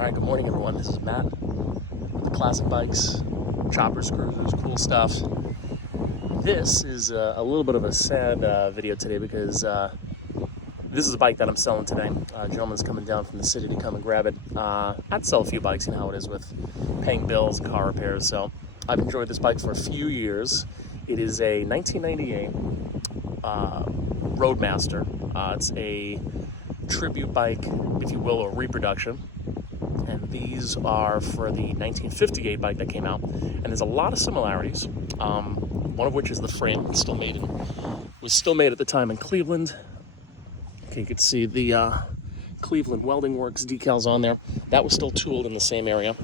Alright, good morning everyone. This is Matt with the Classic Bikes, choppers, cruisers, cool stuff. This is a little bit of a sad video today because this is a bike that I'm selling today. A gentleman's coming down from the city to come and grab it. I'd sell a few bikes, you know how it is with paying bills and car repairs, so I've enjoyed this bike for a few years. It is a 1998 Roadmaster. It's a tribute bike, if you will, or reproduction. And these are for the 1958 bike that came out. And there's a lot of similarities, one of which is the frame. It's still made was still made at the time in Cleveland. Okay, you can see the Cleveland Welding Works decals on there. That was still tooled in the same area.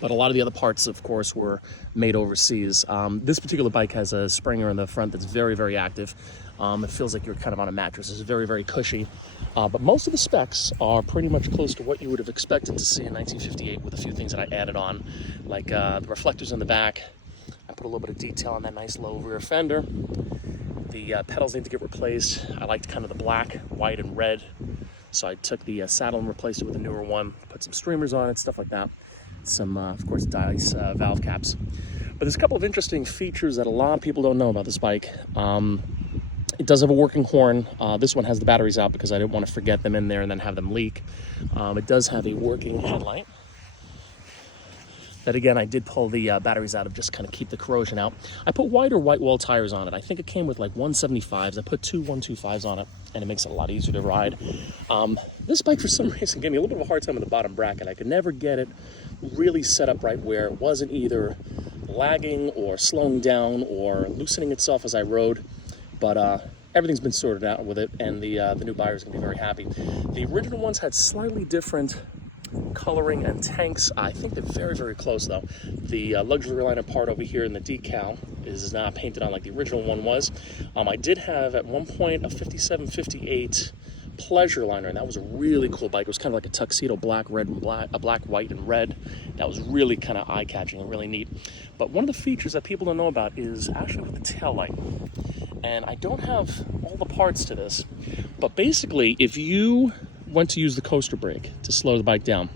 But a lot of the other parts, of course, were made overseas. This particular bike has a Springer in the front that's very, very active. It feels like you're kind of on a mattress. It's very, very cushy. But most of the specs are pretty much close to what you would have expected to see in 1958 with a few things that I added on, like the reflectors in the back. I put a little bit of detail on that nice low rear fender. The pedals need to get replaced. I liked kind of the black, white, and red. So I took the saddle and replaced it with a newer one, put some streamers on it, stuff like that. Some, of course, dice valve caps. But there's a couple of interesting features that a lot of people don't know about this bike. It does have a working horn. This one has the batteries out because I didn't want to forget them in there and then have them leak. It does have a working headlight. That again, I did pull the batteries out of just kind of keep the corrosion out. I put wider white wall tires on it. I think it came with like 175s. I put two 125s on it, and it makes it a lot easier to ride. This bike, for some reason, gave me a little bit of a hard time in the bottom bracket. I could never get it really set up right where it wasn't either lagging or slowing down or loosening itself as I rode. But everything's been sorted out with it, and the new buyer is going to be very happy. The original ones had slightly different coloring and tanks. I think they're very, very close though. The luxury liner part over here in the decal is not painted on like the original one was. I did have at one point a 57-58 pleasure liner, and that was a really cool bike. It was kind of like a tuxedo, black, red, and black, black, white, and red. That was really kind of eye-catching and really neat. But one of the features that people don't know about is actually with the tail light. And I don't have all the parts to this, but basically, if you went to use the coaster brake to slow the bike down,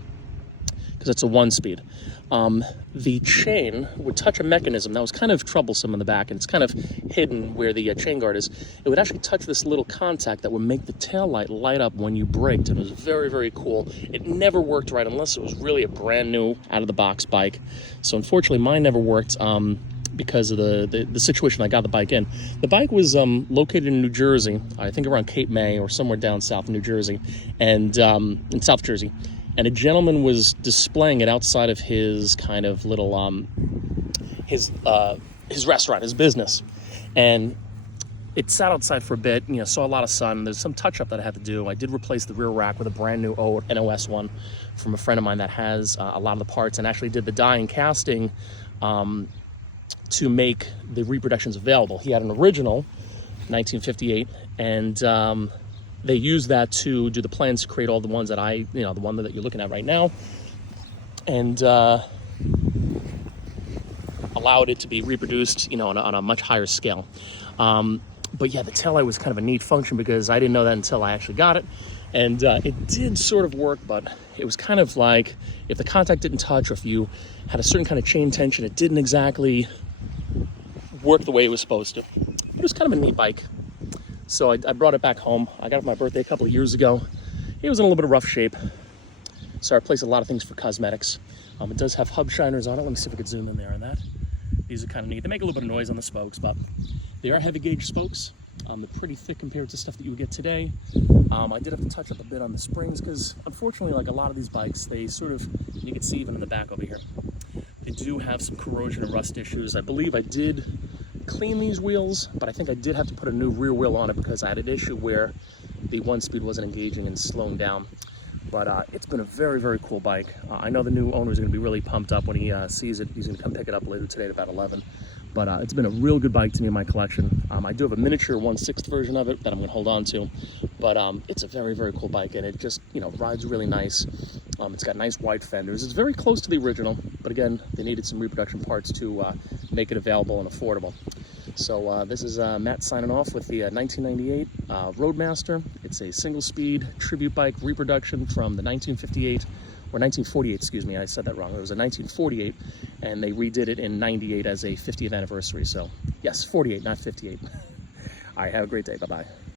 because it's a 1-speed, the chain would touch a mechanism that was kind of troublesome in the back, and it's kind of hidden where the chain guard is. It would actually touch this little contact that would make the tail light up when you braked, and it was very, very cool. It never worked right unless it was really a brand new out-of-the-box bike. So unfortunately, mine never worked. Because of the situation I got the bike in. The bike was located in New Jersey, I think around Cape May or somewhere down south in New Jersey, and in South Jersey. And a gentleman was displaying it outside of his kind of little his restaurant, his business, and it sat outside for a bit. You know, saw a lot of sun. There's some touch up that I had to do. I did replace the rear rack with a brand new NOS one from a friend of mine that has a lot of the parts, and actually did the die and casting to make the reproductions available. He had an original 1958, and they used that to do the plans to create all the ones that the one that you're looking at right now, and allowed it to be reproduced, on a much higher scale. But yeah, the taillight was kind of a neat function because I didn't know that until I actually got it. And it did sort of work, but it was kind of like if the contact didn't touch, or if you had a certain kind of chain tension, it didn't exactly work the way it was supposed to. But it was kind of a neat bike. So I brought it back home. I got it for my birthday a couple of years ago. It was in a little bit of rough shape. So I replaced a lot of things for cosmetics. It does have hub shiners on it. Let me see if I could zoom in there on that. These are kind of neat. They make a little bit of noise on the spokes, but they are heavy gauge spokes. They're pretty thick compared to stuff that you would get today. I did have to touch up a bit on the springs because unfortunately, like a lot of these bikes, they sort of, you can see even in the back over here, they do have some corrosion and rust issues. I believe I did clean these wheels, but I think I did have to put a new rear wheel on it because I had an issue where the 1-speed wasn't engaging and slowing down. But it's been a very, very cool bike. I know the new owner is going to be really pumped up when he sees it. He's going to come pick it up later today at about 11. But it's been a real good bike to me in my collection. I do have a miniature 1/6 version of it that I'm going to hold on to. But it's a very, very cool bike, and it just, rides really nice. It's got nice wide fenders. It's very close to the original, but again, they needed some reproduction parts to make it available and affordable. So this is Matt signing off with the 1998 Roadmaster. It's a single-speed tribute bike reproduction from the 1958 or 1948, excuse me, I said that wrong. It was a 1948, and they redid it in 98 as a 50th anniversary. So yes, 48, not 58. All right, have a great day. Bye-bye.